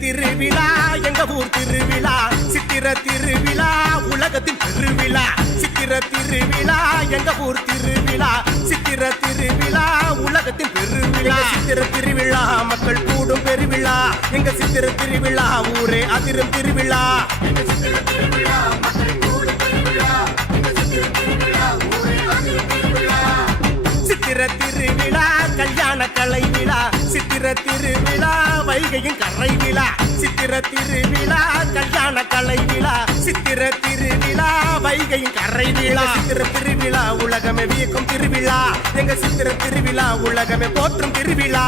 திருவிழா எங்க ஊர் திருவிழா சித்திர திருவிழா உலகத்தின் திருவிழா சித்திர திருவிழா எங்க ஊர் திருவிழா சித்திர திருவிழா உலகத்தின் பெருவிழா சித்திர திருவிழா மக்கள் கூடும் பெருவிழா எங்க சித்திர திருவிழா ஊரே அதிரும் திருவிழா சித்திர திருவிழா கல்யாண கலை விழா சித்திர திருவிழா வைகையின் கரை விழா சித்திர திருவிழா கல்யாண கலை விழா சித்திர திருவிழா வைகையின் கரை விழா சித்திர திருவிழா உலகமே வியக்கும் திருவிழா எங்க சித்திர திருவிழா உலகமே போற்றும் திருவிழா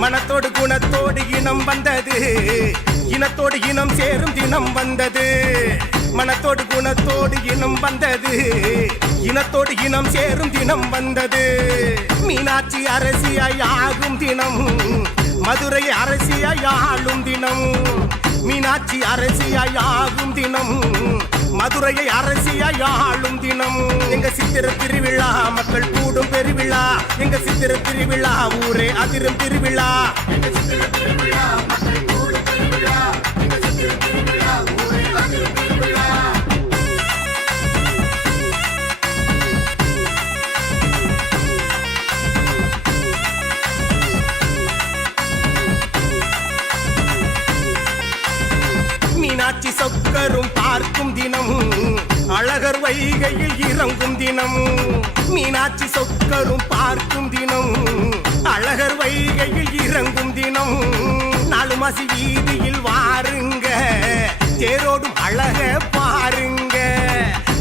மனத்தோடு குணத்தோடு இனம் வந்தது இனத்தோடு இனம் சேரும் தினம் வந்தது மனத்தோடு குணத்தோடு இனம் வந்தது இனத்தோடு இனம் சேரும் தினம் வந்தது மீனாட்சி அரசியாய் ஆகும் தினம் மதுரை அரசியாய் ஆளும் தினம் மீனாட்சி அரசியாய் ஆகும் தினம் மதுரையை அரசியாய் ஆளும் தினம் எங்க சித்திர திருவிழா மக்கள் கூடும் பெருவிழா எங்க சித்திர திருவிழா ஊரே அதிரும் திருவிழா மீனாட்சி சொக்கரும் பார்க்கும் தினம் அழகர் வைகையில் இறங்கும் தினம் மீனாட்சி சொக்கரும் பார்க்கும் தினம் அழகர் வைகையில் இறங்கும் தினம் நாலு மாசி வீதியில் வாருங்க தேரோடும் அழக பாருங்க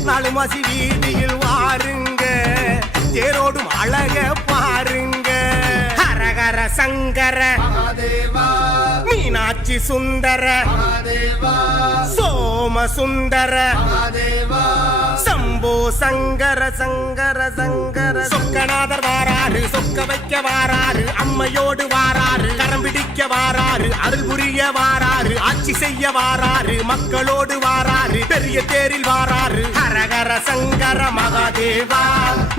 நாலு மாசி வீதியில் வாருங்க தேரோடும் அழக பாருங்க ஹரஹர சங்கர மீனாட்சி சுந்தர சோம சுந்தர சம்போ சங்கர சங்கர சங்கர சொக்கநாதர் வாராரு சொக்க வைக்க வாராரு அம்மையோடு வாராரு கரம் பிடிக்க வாராரு அருள் புரிய வாராரு ஆட்சி செய்ய வாராரு மக்களோடு வாராரு பெரிய தேரில் வாராரு ஹரஹர சங்கர மகாதேவா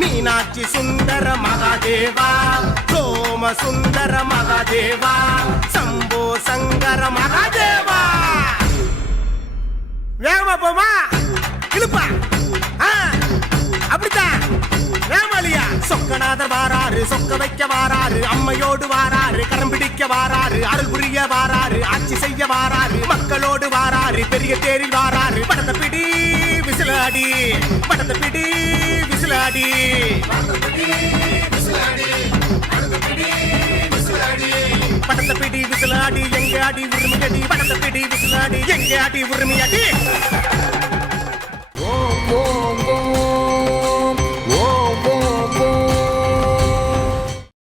மீனாட்சி சுந்தர மகாதேவா சோம சுந்தர மகாதேவா சம்போ சங்கர மகாதேவா வேகமா போமா இழுப்பா அப்படித்தான் வேமாலியா சொக்கநாதர் வாராரு சொக்க வைக்க வாராரு அம்மையோடு வாராரு கரம் பிடிக்க வாராரு அருள் புரிய வாராரு ஆட்சி செய்ய வாராரு மக்களோடு வாராரு பெரிய தேரில் வாராரு படத்தை பிடி விசிலாடி படத்தை பிடி விசிலாடி படத்தை பிடி விசிலாடி எங்க அடி உரிமையடி படத்தை பிடி விசிலாடி எங்க அடி உரிமையடி